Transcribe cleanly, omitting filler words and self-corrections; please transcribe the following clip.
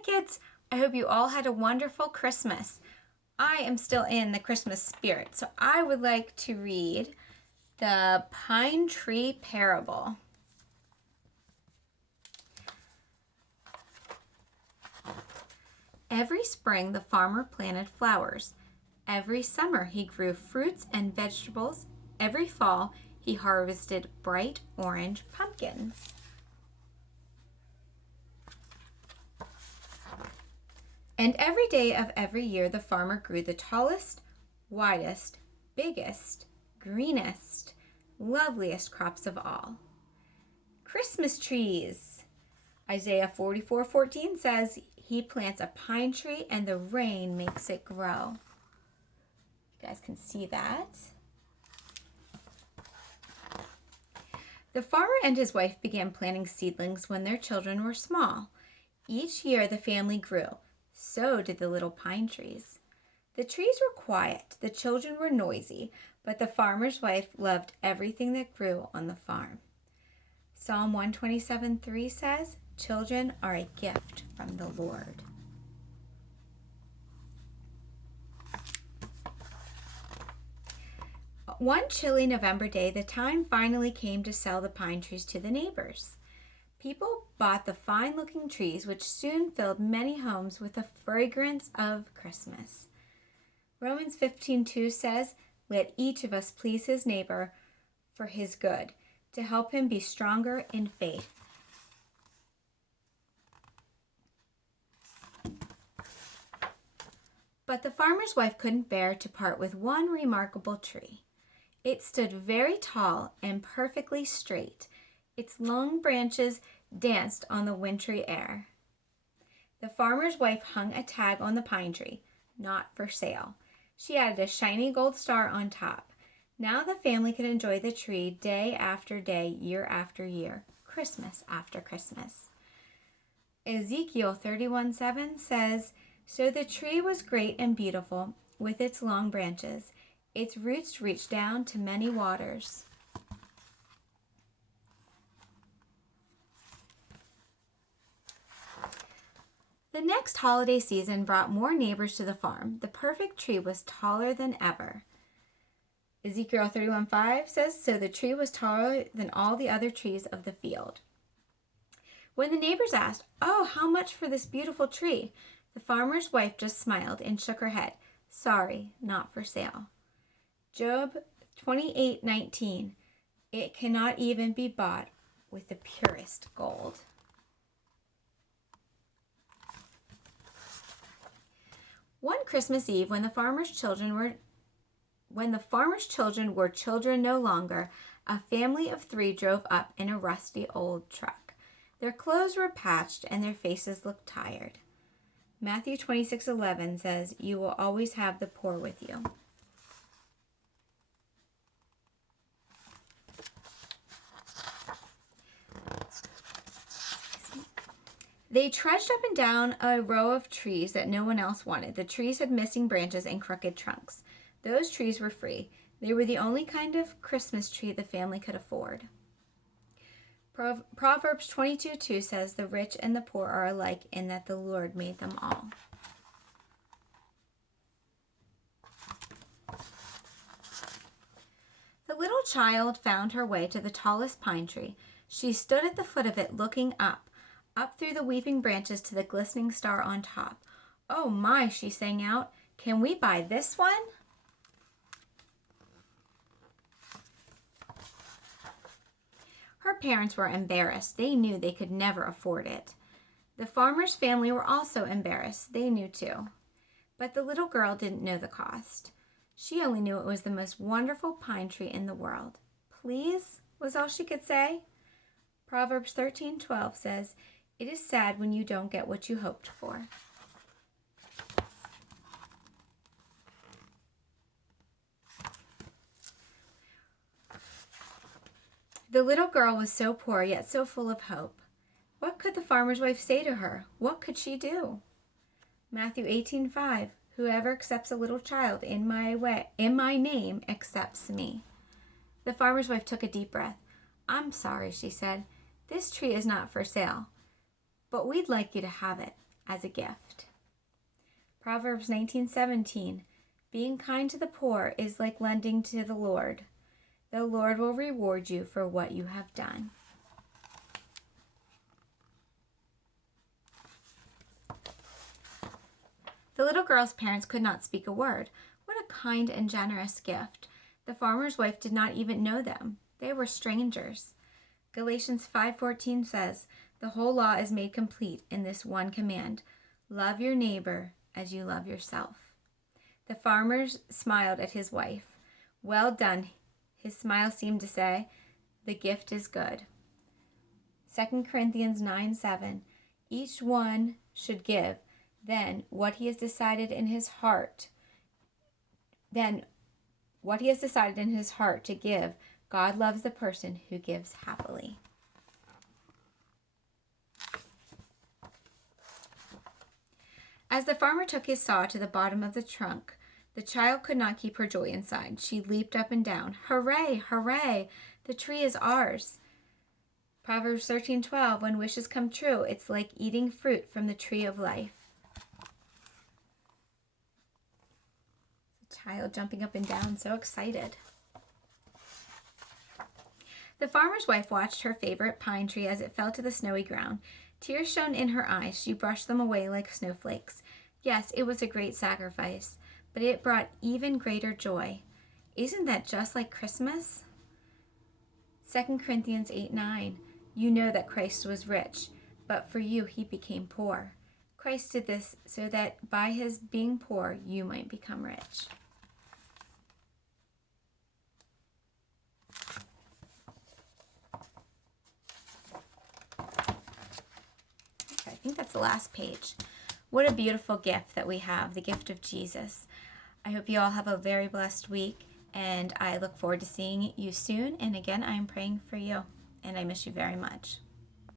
Hi kids, I hope you all had a wonderful Christmas. I am still in the Christmas spirit, so I would like to read the Pine Tree Parable. Every spring the farmer planted flowers. Every summer he grew fruits and vegetables. Every fall he harvested bright orange pumpkins. And every day of every year the farmer grew the tallest, widest, biggest, greenest, loveliest crops of all. Christmas trees. Isaiah 44:14 says, He plants a pine tree and the rain makes it grow. You guys can see that. The farmer and his wife began planting seedlings when their children were small. Each year the family grew. So did the little pine trees. The trees were quiet, the children were noisy, but the farmer's wife loved everything that grew on the farm. Psalm 127:3 says, Children are a gift from the Lord. One chilly November day, the time finally came to sell the pine trees to the neighbors. People bought the fine-looking trees, which soon filled many homes with the fragrance of Christmas. Romans 15:2 says, Let each of us please his neighbor for his good, to help him be stronger in faith. But the farmer's wife couldn't bear to part with one remarkable tree. It stood very tall and perfectly straight. Its long branches danced on the wintry air. The farmer's wife hung a tag on the pine tree, not for sale. She added a shiny gold star on top. Now the family could enjoy the tree day after day, year after year, Christmas after Christmas. Ezekiel 31:7 says, So the tree was great and beautiful with its long branches. Its roots reached down to many waters. The next holiday season brought more neighbors to the farm. The perfect tree was taller than ever. Ezekiel 31:5 says, So the tree was taller than all the other trees of the field. When the neighbors asked, Oh, how much for this beautiful tree? The farmer's wife just smiled and shook her head. Sorry, not for sale. Job 28:19. It cannot even be bought with the purest gold. One Christmas Eve, when the farmer's children were children no longer, a family of 3 drove up in a rusty old truck. Their clothes were patched and their faces looked tired. Matthew 26:11 says, You will always have the poor with you. They trudged up and down a row of trees that no one else wanted. The trees had missing branches and crooked trunks. Those trees were free. They were the only kind of Christmas tree the family could afford. Proverbs 22:2 says, The rich and the poor are alike in that the Lord made them all. The little child found her way to the tallest pine tree. She stood at the foot of it looking up through the weeping branches to the glistening star on top. Oh my, she sang out, Can we buy this one? Her parents were embarrassed. They knew they could never afford it. The farmer's family were also embarrassed. They knew too. But the little girl didn't know the cost. She only knew it was the most wonderful pine tree in the world. Please, was all she could say. Proverbs 13:12 says, It is sad when you don't get what you hoped for. The little girl was so poor, yet so full of hope. What could the farmer's wife say to her? What could she do? Matthew 18:5, Whoever accepts a little child in my name accepts me. The farmer's wife took a deep breath. I'm sorry, she said. This tree is not for sale, but we'd like you to have it. as a gift. Proverbs 19:17, being kind to the poor is like lending to the Lord. The Lord will reward you for what you have done. The little girl's parents could not speak a word. What a kind and generous gift. The farmer's wife did not even know them. They were strangers. Galatians 5:14 says, the whole law is made complete in this one command: love your neighbor as you love yourself. The farmer smiled at his wife. Well done. His smile seemed to say, the gift is good. 2 Corinthians 9:7, each one should give then what he has decided in his heart to give. God loves the person who gives happily. As the farmer took his saw to the bottom of the trunk, the child could not keep her joy inside. She leaped up and down. Hooray, hooray, the tree is ours. Proverbs 13:12, when wishes come true, it's like eating fruit from the tree of life. The child jumping up and down, so excited. The farmer's wife watched her favorite pine tree as it fell to the snowy ground. Tears shone in her eyes. She brushed them away like snowflakes. Yes, it was a great sacrifice, but it brought even greater joy. Isn't that just like Christmas? 2 Corinthians 8:9, you know that Christ was rich, but for you he became poor. Christ did this so that by his being poor, you might become rich. I think that's the last page. What a beautiful gift that we have, the gift of Jesus. I hope you all have a very blessed week, and I look forward to seeing you soon. And again, I am praying for you, and I miss you very much.